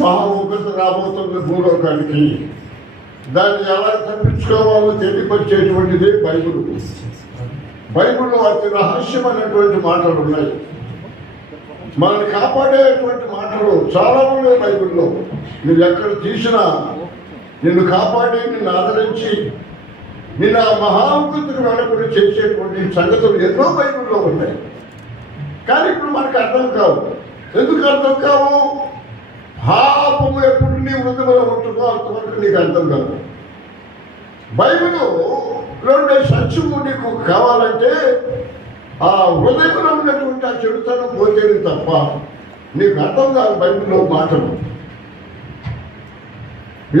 మహాముఖత రాబోతుంది భూలోకానికి. దాన్ని ఎలా తప్పించుకోవాలో తెలియపరిచేటువంటిదే బైబిల్. బైబిల్లో అతి రహస్యమైనటువంటి మాటలు ఉన్నాయి. మనల్ని కాపాడేటువంటి మాటలు చాలా ఉన్నాయి బైబిల్లో. మీరు ఎక్కడ తీసినా నిన్ను కాపాడి, నిన్ను ఆదరించి, నిన్ను ఆ మహాముఖతకు వెళ్ళకుండా చేసేటువంటి సంగతులు ఎన్నో బైబిల్లో ఉన్నాయి. కానీ ఇప్పుడు మనకు అర్థం కావు. ఎందుకు అర్థం కావు? పాపము ఎప్పుడు నీ హృదయంలో ఉంటుందో అంతవరకు నీకు అర్థం కాదు. బైబిల్లో సత్యము నీకు కావాలంటే ఆ హృదయంలో ఉన్నటువంటి ఆ చెడుతనం పోతేనే తప్ప నీకు అర్థం కాదు బైబిల్లో మాటలు.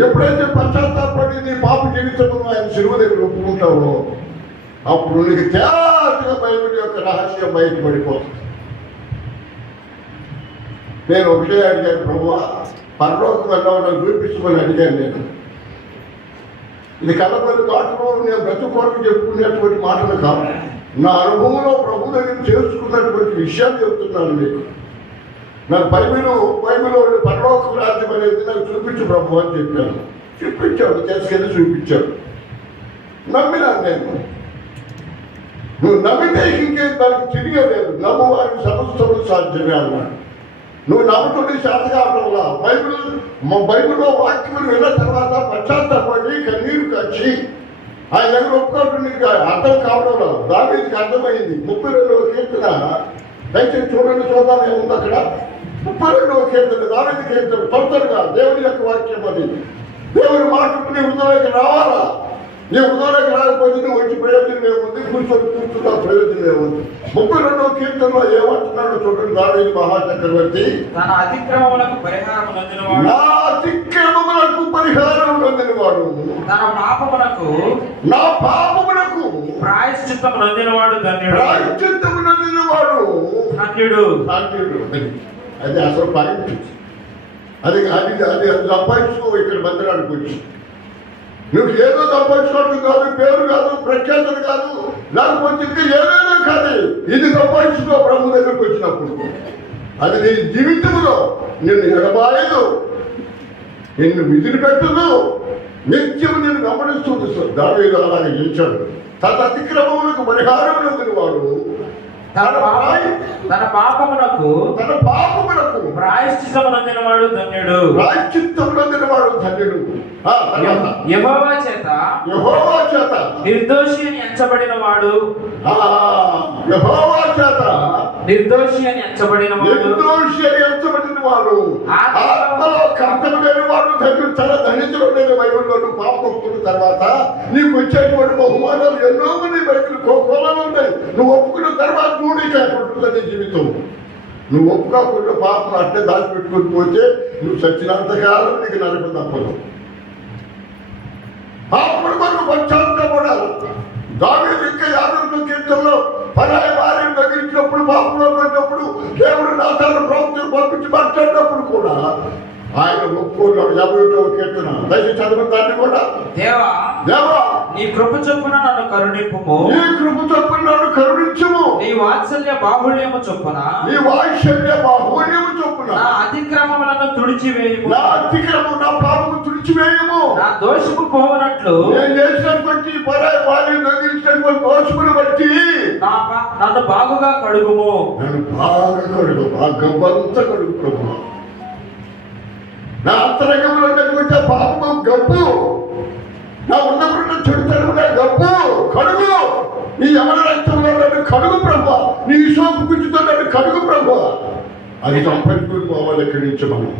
ఎప్పుడైతే పశ్చాత్తాపడి నీ పాప జీవితంలో ఆయన శిలువ దగ్గర ఒప్పుకుంటావో అప్పుడు నీకు తేటగా బైబిల్ యొక్క రహస్యం బయటపడిపోతుంది. నేను ఒకటే అడిగాను, ప్రభువా పరలోకం వెళ్ళవడం చూపించమని అడిగాను. నేను ఇది కళ్ళపల్లి మాటలు నేను బ్రతుకు కొరకు చెప్పుకునేటువంటి మాటలు కాదు. నా అనుభవంలో ప్రభు దగ్గర చేసుకున్నటువంటి విషయాలు చెప్తున్నాను మీకు. నాకు బైబిల్లో పరలోకం రాజ్యం అనేది నాకు చూపించు ప్రభు అని చెప్పాను. చూపించాడు, తీసుకెళ్ళి చూపించాడు. నమ్మినాను నేను. నువ్వు నమ్మితే ఇంకేం దానికి తిరిగలేదు. నమ్మువారికి సమస్తములు సాధ్యమే అన్నాడు. నువ్వు నమ్ముతుంది చేత కావడంలా బైబిల్లో వాక్యం విన్న తర్వాత పశ్చాత్తాపడి కన్నీరు కచ్చి ఆయన దగ్గర ఒప్పుకోవడం నీకు అర్థం కావడంలో దావీదుకి అర్థమైంది. 32వ కీర్తన దయచేసి చూడండి, చూద్దాం ఏముంది అక్కడ. 32వ కీర్తన దావీదు కీర్తన. తొందరగా దేవుని యొక్క వాక్యం అది. దేవుని మాట నీ హృదయంలోకి రావాలా. నీ హృదయంలోకి రాకపోతే నువ్వు వచ్చి ప్రయోజనం ఏముంది, కూర్చున్నా ప్రయోజనం ఏముంది. 32వ కీర్తనలో ఏమంటున్నాడో చూడండి. దావీదు మహాచక్రవర్తి నా అతిక్రమములకు పరిహారం నొందినవాడు, నా పాపములకు ప్రాయశ్చిత్తము నొందినవాడు ధన్యుడు. ప్రాయశ్చిత్తము నొందినవాడు ధన్యుడు. అది అసలు పాయింట్. అది సంపాదించుకో. ఇక్కడ మందిరానికి వచ్చి నువ్వు ఏదో సంపాదించుకోవడం కాదు, పేరు కాదు, ప్రఖ్యాతులు కాదు, లేకపోతే ఇంకా ఏదైనా కాదు. ఇది సంపాదించుకో ప్రభు దగ్గరకు వచ్చినప్పుడు. అది నీ జీవితంలో నిన్ను ఎడబాయదు, నిన్ను విధులు పెట్టదు, నిత్యం నేను గమనిస్తుంది. దావీదు అలాగే చేశాడు. తన అతిక్రమములకు పరిహారం నొందినవాడు, తన పాపమునకు ప్రాయశ్చిత్తము నొందినవాడు ధన్యుడు. ప్రాయశ్చిత్తము నొందినవాడు ధన్యుడు. యెహోవా చేత నిర్దోషి అని ఎంచబడిన వాడు, యెహోవా చేత నిర్దోషి అని ఎంచబడిన వాడు, ఆత్మలో కర్తవ్యం లేని వాడు ధన్యుడు. తన ధనితులు లేని బైబిల్లో నువ్వు పాపం ఒప్పుకున్న తర్వాత నీకు వచ్చేటువంటి బహుమానాలు ఎన్నో మంది బైబిల్ కోకోలలో ఉన్నాయి. నువ్వు ఒప్పుకున్న తర్వాత చూడేటటువంటి జీవితం. నువ్వు ఒప్పుకోకుండా పాపం అట్టే దాచిపెట్టుకుని పోతే నువ్వు చచ్చినంతకాలం నీకు నరకం తప్పదు. పాపం కొరకు పశ్చాత్తాపడాలి. దావీదు ఇంకా 50వ కీర్తనలో పరాయి భార్యను తగ్గించినప్పుడు, పాపంలో పడినప్పుడు, దేవుడు నా తన ప్రవక్తను పంపించి మాట్లాడినప్పుడు కూడా ఆయన ఒప్పుకున్నాడు. 51వ కీర్తన దయచేసి చదువు. దాన్ని కూడా దేవా నీ కృప చొప్పున నన్ను కరుణింపుము, నీ వాత్సల్య బాహుళ్యము చొప్పున నా అతిక్రమములను తుడిచివేయము, నా పాపము తుడిచివేయము. నా దోషము పోవనట్లు నేను చేసినటువంటి పరాయి భార్యను తగ్గించినటువంటి దోషమును బట్టి నన్ను బాగుగా కడుగుము. నన్ను బాగా కడుగు, ఆ గబ్బంతా కడుగు ప్రభు. నా అంతరంగంలో ఉన్నటువంటి పాపము గబ్బు, నా ఉన్నప్పుడు చెడుతనముగా గబ్బు కడుగు. నీ యమన రక్తంలో నన్ను కడుగు ప్రభు. నీ సోపు గుజ్జుతో నన్ను కడుగు ప్రభు. అది సంపర్కుని పోవాలి ఇక్కడి నుంచి. మనం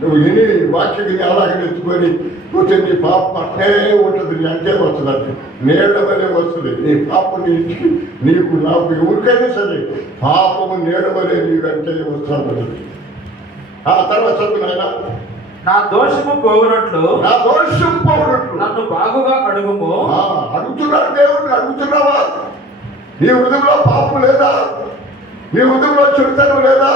నువ్వు విని వాక్యం విని అలాగే ఎత్తుకొని పోతే నీ పాపం అట్టే ఉంటుంది. నీ అంటే వస్తుంది, అది నీళ్ళ వలె వస్తుంది. నీ పాపం నీ ఇంటికి, నీకు, నాకు, ఎవరికైనా సరే పాపము నీళ్ళ వలె నీకు అంటే వస్తుంది. ఆ తర్వాత చదువు నాయన. నా దోషము పోవునట్లు నన్ను బాగుగా కడుగుము. అడుగుతున్నాడు దేవుడిని. అడుగుతున్నావా? నీ హృదయంలో పాపం లేదా? నీ హృదయంలో చెడుతనం లేదా?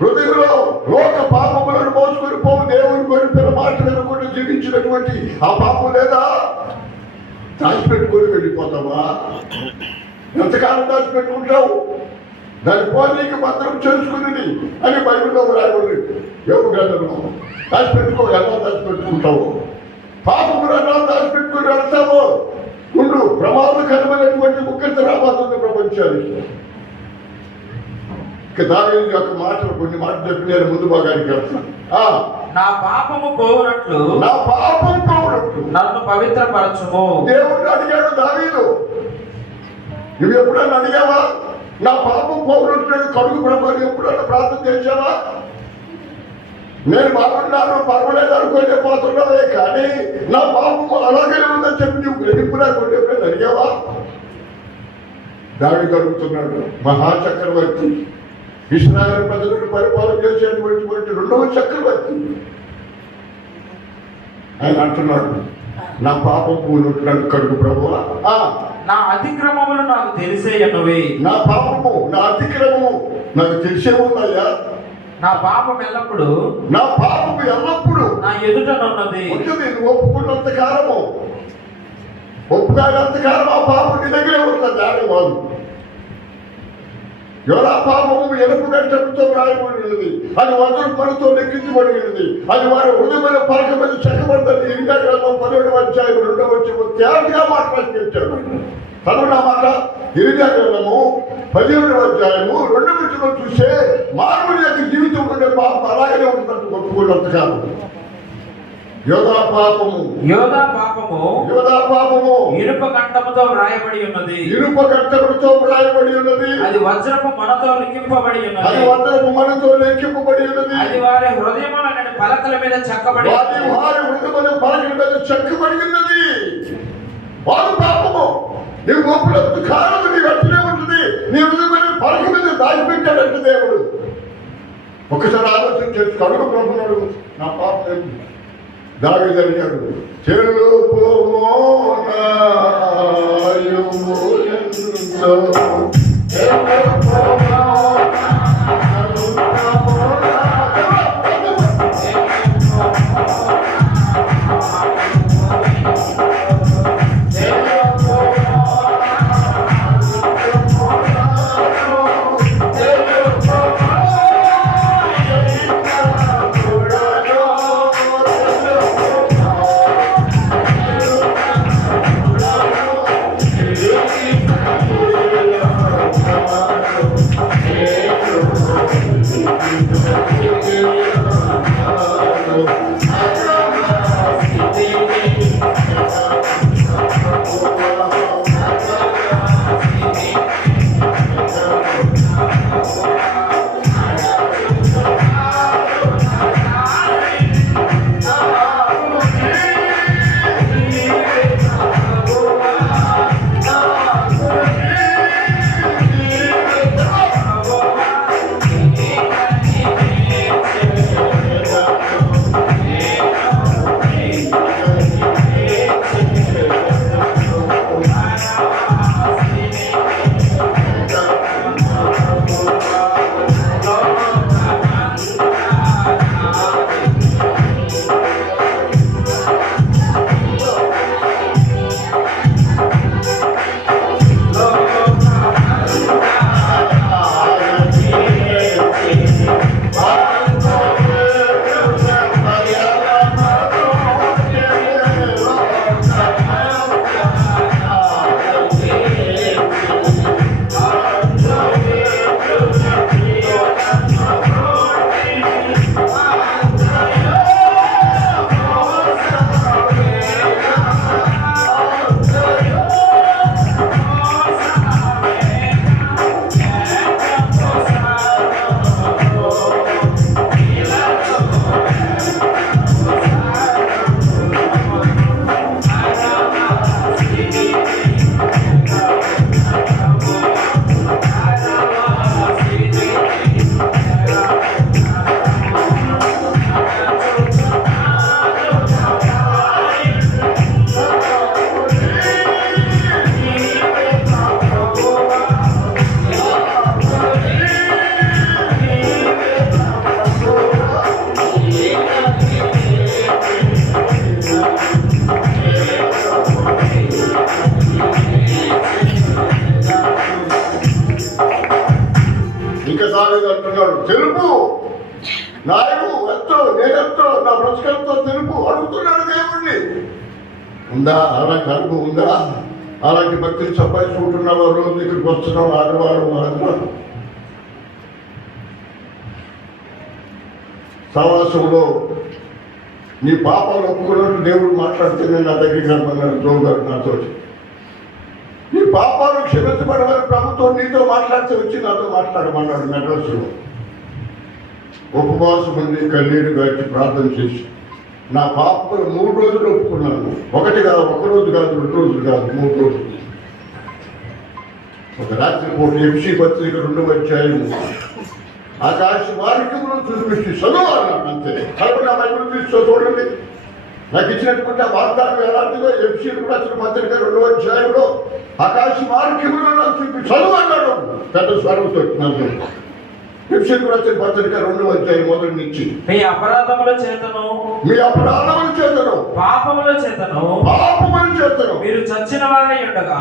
హృదయంలో లోక పాపములను మోసుకొని పోవు దేవుని కొరిపిన మాట వినకుండా జీవించినటువంటి ఆ పాపం లేదా? దాచిపెట్టుకొని వెళ్ళిపోతావా? ఎంతకాలం దాచిపెట్టుకుంటావు? దాని పోనీకి భద్రం చేసుకుని అని బైబిల్లో రాయబడి యోగు గ్రంథంలో దాచిపెట్టుకో, ఎలా దాచిపెట్టుకుంటావు? పాపములు ఎలా దాచిపెట్టుకుని వెళ్తావో ఉండు, ప్రమాదకరమైనటువంటి ముఖ్యత రాబోతుంది ప్రపంచానికి. ఇక దావీదు యొక్క మాటలు, కొన్ని మాటలు చెప్పి నేను ముందు భాగానికి వెళ్తాను. నా పాపము పోవునట్లు, నా పాపం పోవునట్లు నన్ను పవిత్రపరచుము. దేవుడు అడిగాడు దావీదు, నువ్వు ఎప్పుడన్నా అడిగావా? నా పాపం పోవునట్లు కడుగు ప్రభావం ఎప్పుడన్నా ప్రార్థన చేశావా? నేను బాగున్నాను, పర్వాలేదు అనుకోనే పోతున్నావే, కానీ నా పాపం అలాగే ఉందని చెప్పి నువ్వు గ్రహింపు లేకుండా ఎప్పుడైనా అడిగావా? దావీదు అడుగుతున్నాడు. మహాచక్రవర్తి, ఇశ్రాయేలు ప్రజలను పరిపాలన చేసేటువంటి రెండవ చక్రవర్తి ఆయన అంటున్నాడు, నా పాపం పోయినట్టు కడుగు ప్రభువా. నా అతిక్రమములు నాకు తెలిసే ఉన్నవి. నా పాపము, నా అతిక్రమము నాకు తెలిసే ఉందయ్యా. నా పాపం ఎల్లప్పుడు, నా పాపము ఎల్లప్పుడు నా ఎదుటనున్నది. ఉంటుంది. నువ్వు ఒప్పుకున్నంత కాలము, ఒప్పుకున్నంత కాలం ఆ పాపం నీ దగ్గరే ఉంటుంది. దాని వాళ్ళు యోనా పాపము ఎలుపు గంటలతో రాయబడినది, అది వజ్రపు పనితో లెక్కించబడినది, అది వారి హృదయమైన పలక మీద చెక్కబడ్డది. ఇంకా గ్రంథం 12వ అధ్యాయం 2వ వచనం తేటగా మాట్లాడుతుంటాడు. చదువు నా మాట. ఇరిమియా గ్రంథము 17వ అధ్యాయము 2వ వచనం చూస్తే మానవుడి యొక్క జీవితం ఉండే పాపం అలాగనే ఉంటుందంటే ఒప్పుకున్నంతకాలం. యోధా పాపము, యోధా పాపము, యోధా పాపము ఇనుప కంఠముతో వ్రాయబడి ఉన్నది. ఇనుప కంఠముతో వ్రాయబడి ఉన్నది. అది వజ్రపు మనతో లిఖింపబడి ఉన్నది. అది వజ్రపు మనతో లెక్కింపబడి ఉన్నది. అది వారి హృదయముల పలకల మీద చెక్కబడి, వారి హృదయముల పలకల మీద చెక్కబడి ఉన్నది. వారు పాపము నీవు గొప్ప కాలం నీ వెంటనే ఉంటుంది. నీ హృదయమైన పలక మీద దాచిపెట్టాడంటే దేవుడు. ఒకసారి ఆలోచన చేసి కడుగు ప్రభున్నాడు, నా పాపం ఏంటి? దావీదు అడిగాడు, నాయకు ఎంతో నేనెంతో నా బ్రతుకెంతో తెలుపు అడుగుతున్నాడు దేవుణ్ణి. ఉందా అలాంటి అనుభవం ఉందా? అలాంటి భక్తిని సంపాదించుకుంటున్న వారు ఇక్కడికి వస్తున్నాం ఆదివారం సమాసంలో నీ పాపాలు ఒప్పుకున్నట్టు దేవుడు మాట్లాడుతూనే నా దగ్గరికి రమ్మన్నాడు జోగు గారు నాతో. నీ పాపాలు క్షమించబడమని ప్రభుత్వం నీతో మాట్లాడితే వచ్చి నాతో మాట్లాడమన్నాడు మెడ్రాసులో. ఉపవాసం ఉండి కన్నీరు గాచి ప్రార్థన చేసి నా పాపలు 3 రోజులు ఒప్పుకున్నాను. ఒకటి కాదు, 1 రోజు కాదు, 2 రోజులు కాదు, 3 రోజులు. ఒక రాత్రి పూట ఎంసీ పత్రిక 2వ అధ్యాయము ఆకాశ వారికములు చూపించి చదువు అన్నాను. అంతే కాబట్టి నా బైబిల్ తీసుకో చూడండి. నాకు ఇచ్చినటువంటి ఆ వాగ్దానం ఎలాంటిదో ఎంసీ రాసిన పత్రిక 2వ అధ్యాయంలో ఆకాశ వారికములు నాకు చూపించి చదువు అన్నాడు పెద్ద స్వరంతో. నాకు ఎఫెసీయులకు రాసిన పత్రిక 2వ అధ్యాయం మొదటి నుంచి మీ అపరాధముల చేతను పాపముల చేతను మీరు చచ్చిన వారై ఉండగా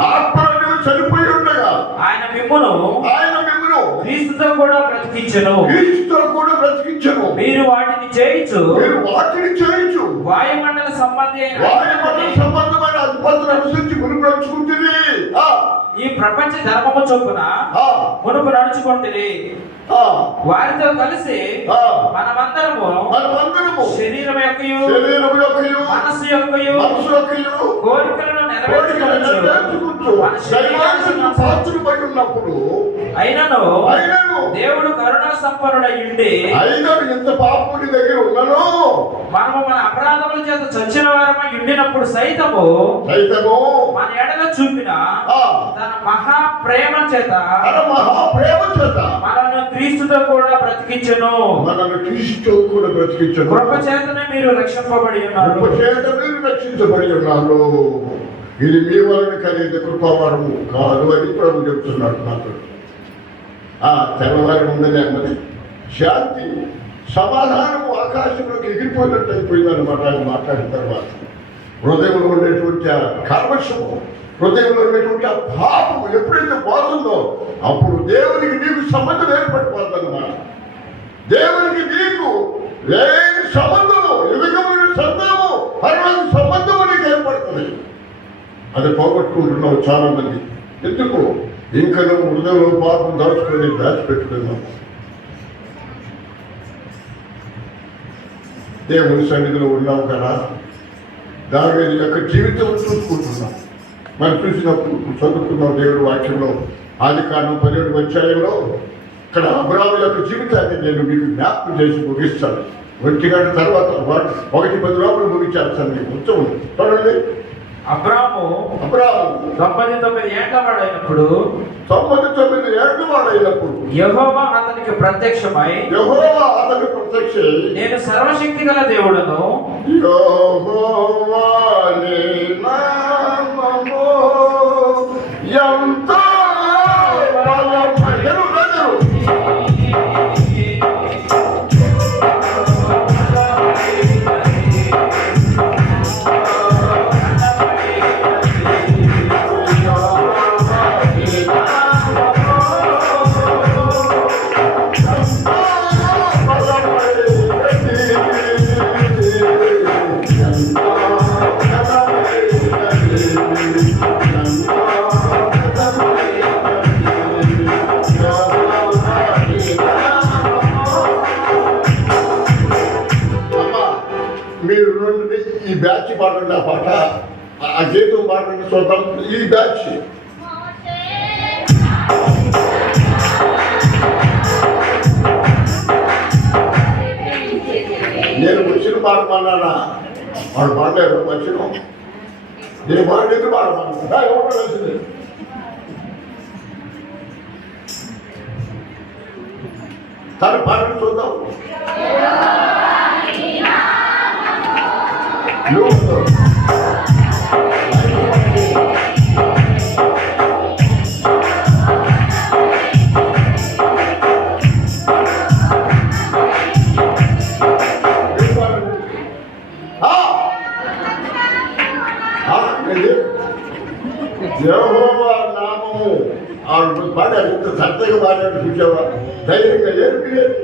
చనిపోయి ఉండగా ఆయన మిమ్మును క్రీస్తుతో కూడా బ్రతికించెను. మీరు వాటిని చేయించు వాయుమండల సంబంధమైన అధిపతులు అనుసరించి మునుపడుచుకుంటుంది. ఈ ప్రపంచ ధర్మము చొప్పున మునుపు నడుచుకుంటుంది. వారితో కలిసి మనమందరము శరీరం యొక్కయు మనస్సు యొక్కయు కోరికలను నెరవేర్చుకొనుచు మన శరీరాన్ని అయినను దేవుడు కరుణా సంపన్నుడై ఉండి ఎంత పాపుడి దగ్గర ఉన్నాను మనము మన అపరాధముల చేత చచ్చిన వారమై ఉండినప్పుడు సైతము మన ఎడల చూపిన తన మహా ప్రేమ చేత మనల్ని క్రీస్తుతో కూడా బ్రతికించెను. కృప చేతనే మీరు రక్షింపబడి ఉన్నారు. ఇది మీ వలన కలిగే కృపావారము కాదు అని ప్రభు చెప్తున్నాడు నాకు. తెల్లవారి ఉందని అన్నది శాంతి సమాధానము ఆకాశంలోకి ఎగిరిపోయినట్టు అయిపోయిందన్నమాట. ఆయన మాట్లాడిన తర్వాత హృదయంలో ఉండేటువంటి ఆ కర్మశము, హృదయంలో ఉండేటువంటి ఆ పాపము ఎప్పుడైతే పోతుందో అప్పుడు దేవునికి నీకు సంబంధం ఏర్పడిపోతుందన్నమాట. దేవునికి నీకు లేని సంబంధము, యుగమైన సంబంధము, పరమైన సంబంధము నీకు ఏర్పడుతుంది. అది పోగొట్టుకుంటున్నావు చాలా మంది. ఎందుకు? ఇంకా నువ్వు హృదయంలో పాపం దాచిపెట్టుకున్నావు. దేవుని సన్నిధిలో ఉన్నావు కదా, దాని యొక్క జీవితం చూసుకుంటున్నాం. మనం చూసినప్పుడు చదువుకున్నాం దేవుడి వాక్యంలో ఆదికాండం 17వ అధ్యాయంలో ఇక్కడ అబ్రాహాము యొక్క జీవితాన్ని నేను మీకు జ్ఞాపకం చేసి ముగిస్తాను. 1 గంట తర్వాత 1:10 లోపల ముగించేస్తాను. మీకు ఉత్సవం చూడండి. అబ్రాహాము 99 ఏళ్ల వాడైనప్పుడు యెహోవా అతనికి ప్రత్యక్షమై నేను సర్వశక్తి గల దేవుడను, ఎంతో మీరు ఈ బ్యాచ్ పాడండి. ఆ పాట ఆ గీతం పాడండి చూద్దాం. ఈ బ్యాచ్ నేను వచ్చిన పాడమన్నానా? వాడు పాడలేదు. వచ్చిన నేను పాడలేదు పాడమన్నా ఎవరు వచ్చింది. తన పాటలు చూద్దాం. యెహోవా నామము ఆవిడ పాడారు. ఇంత సత్తగా పాడాడు. చూసావా? ధైర్యంగా ఏర్పలేదు.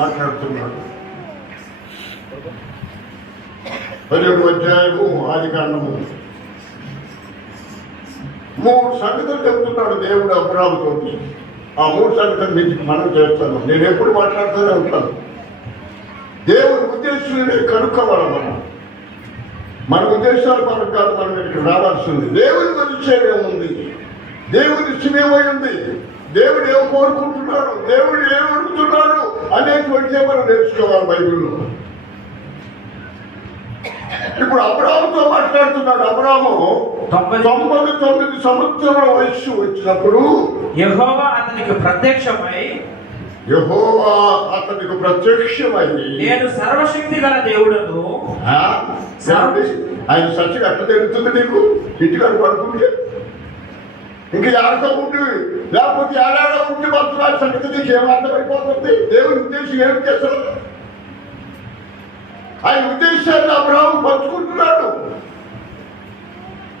మాట్లాడుతున్నాడు. 17వ అధ్యాయము ఆదికాండము 3 సంగతులు చెబుతున్నాడు దేవుడు అబ్రాహాముతో. ఆ 3 సంగతులు మీకు మనం చేస్తాను. నేను ఎప్పుడు మాట్లాడుతూనే ఉంటాను. దేవుని ఉద్దేశాన్ని కనుక్కోవాలి. మన ఉద్దేశాలు మనకు కాదు, మనం ఇక్కడికి రావాల్సింది. దేవుని పరిచయం ఏముంది, దేవుని ఇష్టం ఏమై ఉంది, దేవుడు ఏం కోరుకుంటున్నాడు, దేవుడు ఏం అడుగుతున్నాడు అనేటువంటిదే మనం నేర్చుకోవాలి బైబిల్లో. ఇప్పుడు అబ్రాహాముతో మాట్లాడుతున్నాడు. అబ్రాహాము 99 సంవత్సరాల వయస్సు వచ్చినప్పుడు యెహోవా అతనికి ప్రత్యక్షమై నేను సర్వశక్తి గల దేవుడను. ఆయన సత్యం ఎట్లా తెలుస్తుంది నీకు? ఇంటికాడ పడుకుంటే ఇంక ఆడతో ఉండి లేకపోతే ఏడాడ ఉండి మాత్రం సంగతి నీకు ఏమర్థమైపోతుంది? దేవుని ఉద్దేశం ఏం చేస్తాడు? ఆయన ఉద్దేశాన్ని అబ్రాహాము పంచుకుంటున్నాడు.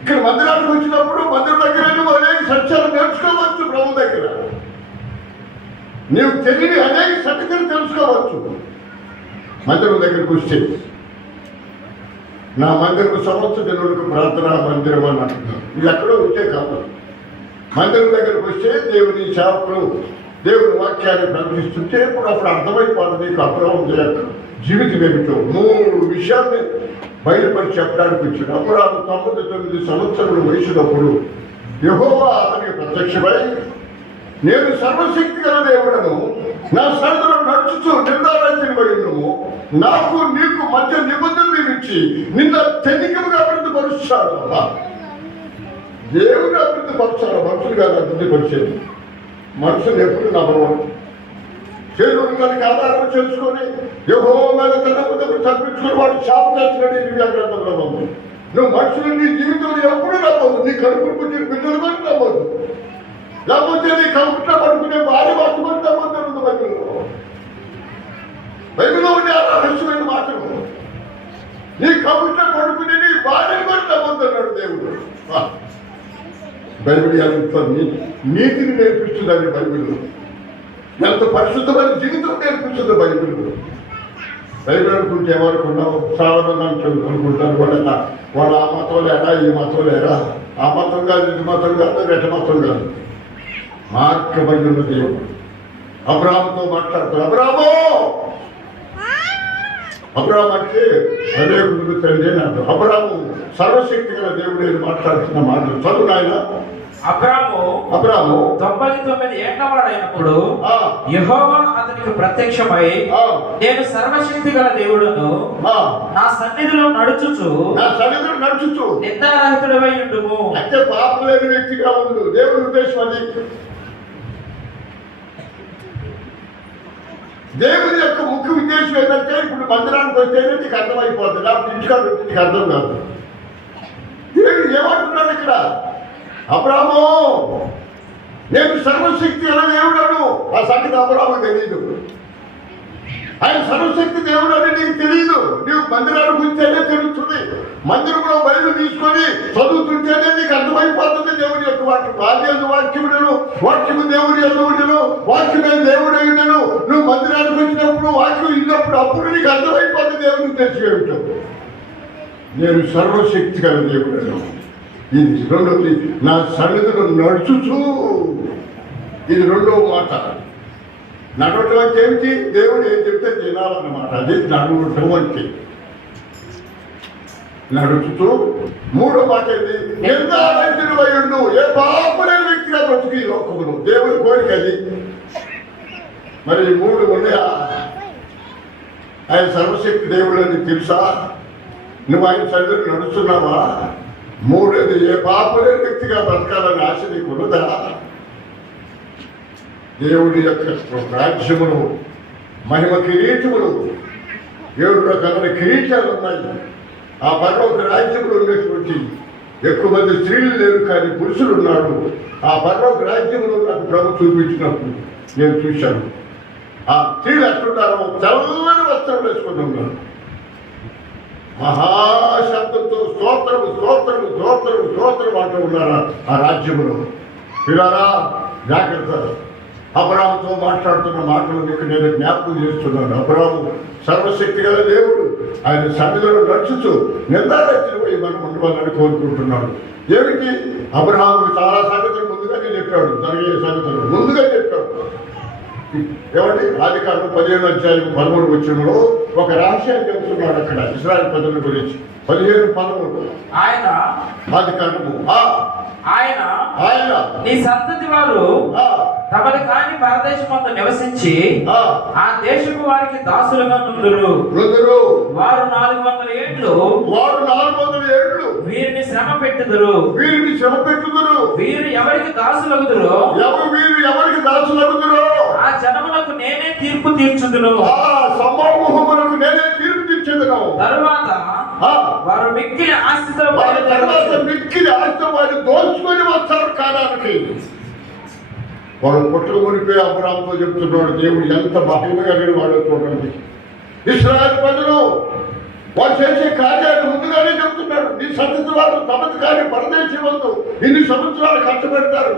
ఇక్కడ మందిరానికి వచ్చినప్పుడు మందిరం దగ్గర నువ్వు అనేక సత్యాలు నేర్చుకోవచ్చు. ప్రభు దగ్గర నీవు తెలియని అనేక సంగతులు తెలుసుకోవచ్చు. మందిరం దగ్గరకు వస్తే నా మందిరం సమస్త జనులకు ప్రార్థనా మందిరం అని అంటున్నాను. ఇది ఎక్కడో ఉంటే కాదు. మందిరం దగ్గరకు వస్తే దేవుని సేవకులు దేవుని వాక్యాన్ని ప్రకటిస్తుంటే ఇప్పుడు అప్పుడు అర్థమైపోతుంది నీకు అబ్రాహాము యొక్క జీవితం ఏమిటో. 3 విషయాన్ని బయలుపరి చెప్పడానికి వచ్చింది. అబ్రాహాము 99 సంవత్సరాల వయసున్నప్పుడు యెహోవా అతనికి ప్రత్యక్షమై నేను సర్వశక్తి గల దేవుడను, నా సన్నిధిలో నడుచుతూ నిర్ధారించబడినము, నాకు నీకు మధ్య నిబంధనలు నియమించి నిన్న తెనికముగా అభివృద్ధి పరుస్తాడు. దేవుడు అభివృద్ధి పరచాలి, మనుషులు కాదు అభివృద్ధి పరిచేది. మనుషులు ఎప్పుడు నమ్మరు. చేరువులకి ఆధారం చేసుకొని యెహోవా మీద తనకు తప్పించుకుని వాడు శాపం చేస్తున్నాడు. ఈ గ్రంథంలో ఉంది. నువ్వు మనుషులు నీ జీవితంలో ఎప్పుడు నమ్మదు. నీ కడుపును పుట్టిన బిడ్డలు కూడా నమ్మదు. లేకపోతే నీ కడుపులో పడుకునే భార్య పట్టుకొని నమ్మద్దు. బైబిల్లో ఉండే ఆ రహస్యమైన మాటలు. నీ కడుపులో పడుకునే నీ భార్యను కూడా నమ్మద్దన్నాడు దేవుడు. బైబిల్ ఎంత నీతిని నేర్పిస్తుందండి బైబిల్లో. ఎంత పరిశుద్ధమైన జీవితం నేర్పిస్తుంది బైబిల్. బైబిల్ అనుకుంటే ఏమనుకున్నావు? చాలా మంది అనుకుంటారు వాళ్ళు ఆ మతం లేరా, ఈ మతం లేరా, ఆ మతం కాదు, ఇది మతం కాదు, రెట మతం కాదు. మార్గబడిన దేవుడు అబ్రాహాముతో మాట్లాడుతాడు. అబ్రాహాము అంటే అదే గురువు తండ్రి అని అర్థం. అబ్రాహాము సర్వశక్తి గల దేవుడు మాట్లాడుతున్న మాటలు చదువు ఆయన. అబ్రాహాము 99 ఏళ్ల వాడైనప్పుడు యెహోవా అతనికి ప్రత్యక్షమై నేను సర్వశక్తి గల దేవుడను, నా సన్నిధిలో నడుచుచు నిందారహితుడవై ఉండుము. అంటే పాపం లేని వ్యక్తిగా ఉండు. దేవుని ఉద్దేశం అది. దేవుని యొక్క ముఖ్య ఉద్దేశం ఏంటంటే ఇప్పుడు మందిరానికి వస్తేనే నీకు అర్థమైపోతుంది, లేకపోతే ఇంటికాడ నీకు అర్థం కాదు. దేవుడు ఏమంటున్నాడు ఇక్కడ? అబ్రాహాము నేను సర్వశక్తి అనే దేవుడను. ఆ సంగతి అబ్రాహాము తెలియదు. ఆయన సర్వశక్తి దేవుడు అని నీకు తెలియదు. నీవు మందిరానికి వస్తేనే తెలుస్తుంది. మందిరంలో బయలు తీసుకొని చదువుతుంటేనే నీకు అర్థమైపోతుంది దేవుడి యొక్క వాక్యం. ఆది వాక్యములను వాక్యము దేవుడి ఎందును, వాక్యమే దేవుడు అయ్యుడను. నువ్వు మందిరానికి వచ్చినప్పుడు వాక్యం ఇన్నప్పుడు అప్పుడు నీకు అర్థమైపోతుంది దేవుడిని తెలిసి. నేను సర్వశక్తి గల దేవుడను. ఇది రెండోది, నా సన్నిధిలో నడుచుచు. ఇది రెండవ మాట. నడవటం అంటే ఏమిటి? దేవుడు ఏం చెప్తే తినాలన్నమాట. అది నడవటం అంటే. నడుచుతూ మూడో మాట ఏంటి? నిర్ధారించడమై ఉండు. ఏ పాపలేని వ్యక్తిగా బ్రతుకు ఈ లోకమును. దేవుని కోరిక అది. మరి 3 ఉన్నాయా? ఆయన సర్వశక్తి దేవుడు అని తెలుసా? నువ్వు ఆయన సన్నిధిలో నడుస్తున్నావా? 3 ఏ పాపలేని వ్యక్తిగా బ్రతకాలని ఆశ నీకు ఉన్నదా? దేవుడి యొక్క రాజ్యములు, మహిమ కిరీటములు, 7 రకాల కిరీటాలు ఉన్నాయి. ఆ పరలోక రాజ్యములు ఉన్నటువంటి ఎక్కువ మంది స్త్రీలు లేరు, కానీ పురుషులు ఉన్నాడు. ఆ పరలోక రాజ్యములు నాకు ప్రభు చూపించినప్పుడు నేను చూశాను. ఆ స్త్రీలు ఎట్లున్నారో తెల్లని వస్త్రం వేసుకుని ఉన్నారు. మహాశబ్దంతో స్తోత్రము స్తోత్రము స్తోత్రము స్తోత్రం అంటూ ఉన్నారా ఆ రాజ్యములో. పిల్లారా జాగ్రత్త. అబ్రాహాముతో మాట్లాడుతున్న మాటలు నీకు నేను జ్ఞాపకం చేస్తున్నాను. అబ్రాహాము సర్వశక్తి గల దేవుడు, ఆయన సన్నిధిలో నడుచుతూ నిందారచన పోయి మనం ఉండవాలని కోరుకుంటున్నాడు. ఏమిటి? అబ్రాహాముకు చాలా సంగతులు ముందుగానే చెప్పాడు, జరిగే సంగతులు ముందుగా చెప్పాడు. ఏమండి? ఆదికాండం 15:13 ఒక రహస్యాన్ని చెబుతున్నాడు అక్కడ ఇశ్రాయేలు ప్రజల గురించి. 15:13 ఆయన ఆదికాండము ఆయన ఆయన నీ సంతతి వారు తమది కాని పరదేశమందు నివసించి ఆ దేశపు వారికి దాసులుగా నుందురు. వారు 400 ఏళ్ళు వీరిని శ్రమ పెట్టుదురు. వీరు ఎవరికి దాసులగుదురు ఆ జనములకు నేనే తీర్పు తీర్చుదును. తరువాత వారు మిక్కిలి ఆస్తితో వారు దోచుకొని వస్తారు కాలానికి. వాడు పుట్టలు కొనిపోయి అబ్రాహాముతో చెప్తున్నాడు, దేవుడు ఎంత మహిమ కలిగిన వాడు చూడండి. ఇశ్రాయేలు ప్రజలు వారు చేసే కార్యాలు ముందుగానే చెప్తున్నాడు. నీ సంతతి వారు తమది కాని పరదేశం వద్దు ఇన్ని సంవత్సరాలు కష్టపెడతారు,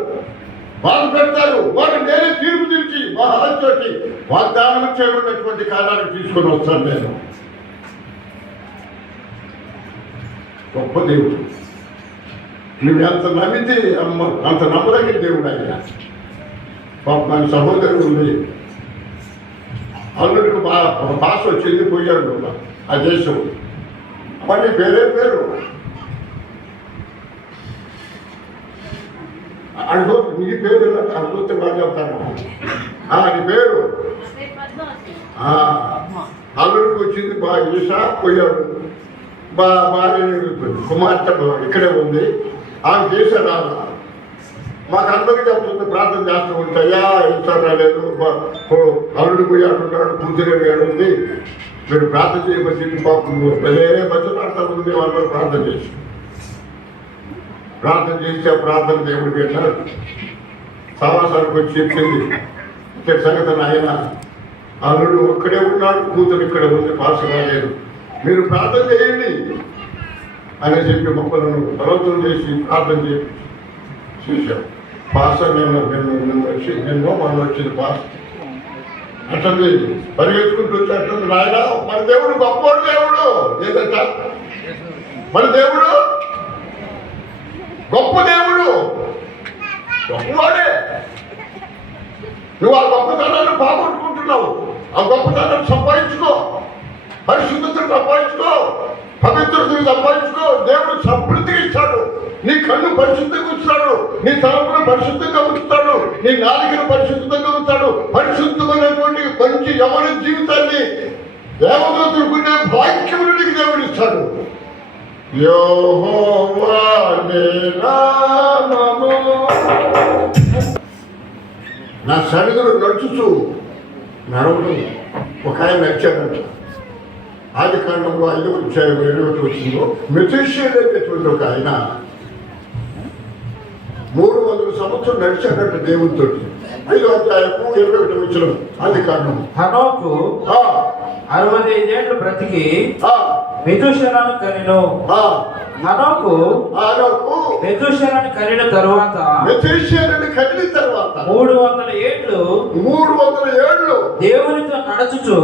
బాధ పెడతారు. వారు నేనే తీర్పు తీర్చి మహాచోటి వాగ్దానం చేయబడినటువంటి కాలానికి తీసుకొని వస్తాను నేను. గొప్ప దేవుడు. నువ్వు ఎంత నమ్మితే అంత నమ్మదగిన దేవుడు ఆయన. పాప మన సహోదరుడు ఉంది, అల్లుడికి భాష వచ్చింది, పోయాడు ఆ దేశం. మరి పేరే పేరు అడుగు, నీ పేరు అడుగుతే బాగా చెప్తాను. నీ పేరు అల్లుడికి వచ్చింది ఈసా, పోయాడు. భార్య కుమార్తె ఇక్కడే ఉంది, ఆమె చేసే రాదు. మాకందరికీ చెప్తుంది, ప్రార్థన చేస్తూ ఉంటాయా ఈసా రాలేదు, అల్లుడు పోయాడు ఉన్నాడు, కూతురు ఉంది, మీరు ప్రార్థన చేయబట్టి పాపం బతులాడుతూ ఉంది. మేము అందరూ ప్రార్థన చేసి ఆ ప్రార్థన దేవుడు పెట్టారు. సమాసానికి వచ్చి చెప్పింది ఇక్కడ సంగతి. ఆయన అల్లుడు ఒక్కడే ఉన్నాడు, కూతురు ఇక్కడ ఉంది, పాస్ రాలేదు, మీరు ప్రార్థన చేయండి అని చెప్పి మొక్కలను బలవంతం చేసి ప్రార్థన చేశాం. పాస్ నిన్న మనం వచ్చింది పాస్ అట్లది పరిగెత్తుకుంటూ వచ్చేట్టుంది. నాయన మన దేవుడు గొప్ప దేవుడు. ఏదంట? మన దేవుడు గొప్ప దేవుడు, గొప్పవాడే. నువ్వు ఆ గొప్పతనాన్ని బాగొట్టుకుంటున్నావు. ఆ గొప్పతనాన్ని సంపాదించుకో, పరిశుద్ధతను సంపాదించుకో, పవిత్రతను సంపాదించుకో. దేవుడు సమృద్ధిగా ఇస్తాడు. నీ కన్ను పరిశుద్ధంగా ఉంచుతాడు, నీ తలపును పరిశుద్ధంగా ఉంచుతాడు, నీ నాలుకను పరిశుద్ధంగా ఉంచుతాడు. పరిశుద్ధమైనటువంటి మంచి యవన జీవితాన్ని దేవదూతలుకునే భాగ్యమును నీకు దేవుడు ఇస్తాడు. యెహోవా నీ నామము నా సన్నిధిలో నడుచుచు నడవడం. ఒక ఆయన నడిచాడంట. ఆదికాండంలో 5:7 వచ్చిందో మెతుషేలైనటువంటి ఒక ఆయన 300 సంవత్సరం నడిచాడంట దేవునితో. 5:21 ఆదికాండం. హనోకు 65 ఏళ్ళు బ్రతికి మెతుషేలను కనెను. హనోకు మెతుషేలను కనిన తరువాత 300 ఏళ్ళు దేవునితో నడుచుచు.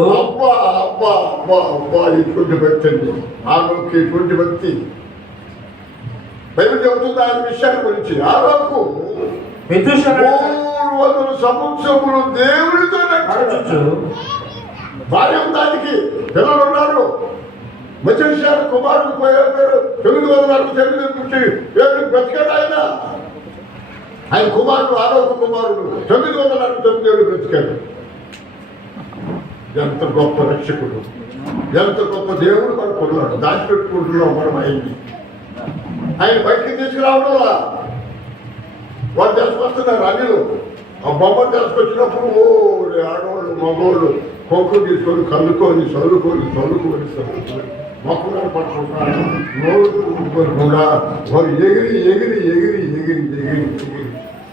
ఇటువంటి వ్యక్తి అండి ఆలోకి. ఇటువంటి వ్యక్తి బైబిల్ చెబుతుంది ఆయన విషయాన్ని గురించి. ఆలోకు 300 సంవత్సరములు దేవునితో నడుచుచు. భార్య దానికి పిల్లలు ఉన్నారు. మత్స్యాలు కుమారుడు పోయారు. 967 బ్రతికాడు ఆయన. ఆయన కుమారుడు ఆరోగ్య కుమారుడు 967 బ్రతికాడు. ఎంత గొప్ప రక్షకుడు, ఎంత గొప్ప దేవుడు మనకు ఉన్నాడు. దాచిపెట్టుకుంటున్నాం మనం ఆయన్ని. ఆయన బయటికి తీసుకురావడం వాళ్ళు తీసుకొస్తున్నారు అన్నిలు. ఆ బొమ్మను తీసుకొచ్చినప్పుడు ఆడవాళ్ళు మగవాళ్ళు కొక్కు తీసుకొని కలుకొని చదువుకొని మొక్కలు పట్టుకుంటున్నారు. వారు ఎగిరి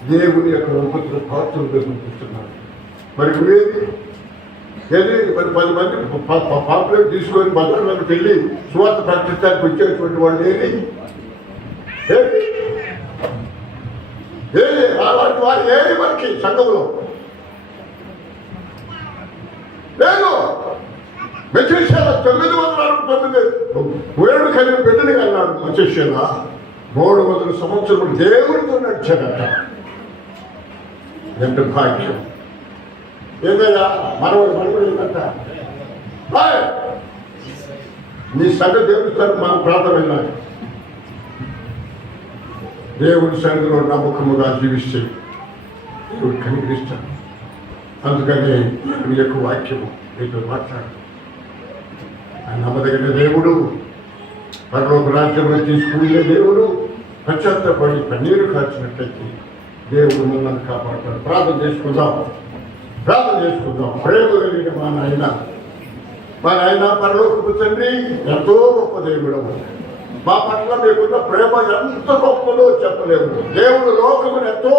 దేవుని యొక్క ఉపద్ర పాత్రలు చూపిస్తున్నారు. మరి ఏది మరి 10 మంది పాపులేట్ తీసుకొని బజార్లకు వెళ్ళి సువార్త ప్రకటించడానికి వచ్చేటువంటి వాళ్ళు అలాంటి వారు ఏది మనకి సంఘంలో లేదు. మెచ్చేసాల 969 వేడు కలిగి బిడ్డని అన్నాడు. మెచ్చేసాల 300 సంవత్సరం దేవుడితో నడిచాడట. ఎంత భాగ్యం. ఏదైనా మనవడు ఏంటంట, నీ సంగతి దేవుడి తరపు మనం ప్రార్థన వెళ్ళాలి. దేవుడి సన్నిధిలో నమ్మకముగా జీవిస్తే దేవుడు కనిపిస్తాడు. అందుకని నీ యొక్క వాక్యము నీతో మాట్లాడు. ఆయన నమ్మదగిన దేవుడు, పరలోక రాజ్యంలో తీసుకునే దేవుడు. పశ్చాత్తపడి కన్నీరు కాచినట్లయితే దేవుడు మనల్ని కాపాడతాడు. ప్రార్థన చేసుకుందాం. ప్రేమ కలిగిన మా నాయన పరలోకపు తండ్రి, ఎంతో గొప్ప దేవుడు. మా పట్ల మీకున్న ప్రేమ ఎంత గొప్పదో చెప్పలేము. దేవుడు లోకమును ఎంతో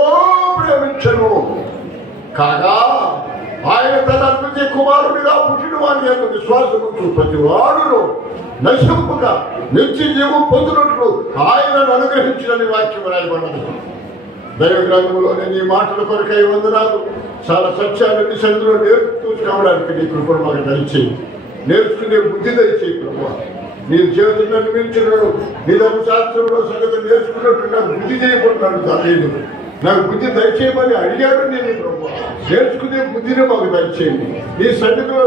ప్రేమించను కాగా ఆయన తన అద్వితీయ కుమారుడిగా పుట్టిన వారి యొక్క విశ్వాసము ప్రతి వాడును నశింపుగా నిత్య జీవం పొందినట్లు ఆయనను అనుగ్రహించిన వాక్యం రాయబడాలి. దైవ గ్రంథంలోనే నీ మాటల కొరకై వందనాలు. చాలా సత్యాన్ని నీ సందులో నేర్చుకోవడానికి నీ కృపను మాకు దయచేయి. నేర్చుకునే బుద్ధి దయచేయి ప్రభు. నీ జీవితంలో నిర్మించినాడు. నీ ధర్మశాస్త్రంలో సంగతి నేర్చుకున్నట్టు నాకు బుద్ధి చేయబడినాడు. దాని నాకు బుద్ధి దయచేయమని అడిగాడు నేను ప్రభు. నేర్చుకునే బుద్ధిని మాకు దయచేయండి. నీ సన్నిధిలో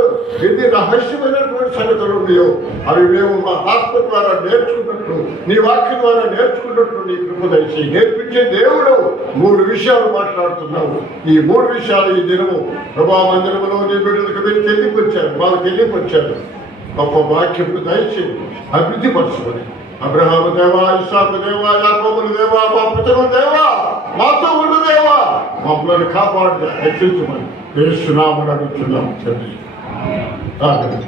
ఎన్ని రహస్యమైనటువంటి సంగతులు ఉన్నాయో అవి మేము మా ఆత్మ ద్వారా నేర్చుకున్నట్లు, నీ వాక్యం ద్వారా నేర్చుకున్నట్లు నీ కృప దయచేయి. నేర్పించే దేవుడు 3 విషయాలు మాట్లాడుతున్నావు. ఈ 3 విషయాలు ఈ దినము ప్రభా మందిరంలో నీ బిడ్డలకు మీరు తెలియపరిచారు, మాకు తెలియపరిచారు. గొప్ప వాక్యము దయచేయండి. అభివృద్ధి పరచుకొని అబ్రహాము దేవా, ఇస్సాకు దేవా, యాకోబుల దేవా, మా పితరుల దేవా, మాతో ఉన్న దేవా, మమ్మల్ని కాపాడు, రక్షించమని యేసు నామమున అడుగుతున్నాము తండ్రి. ఆమేన్.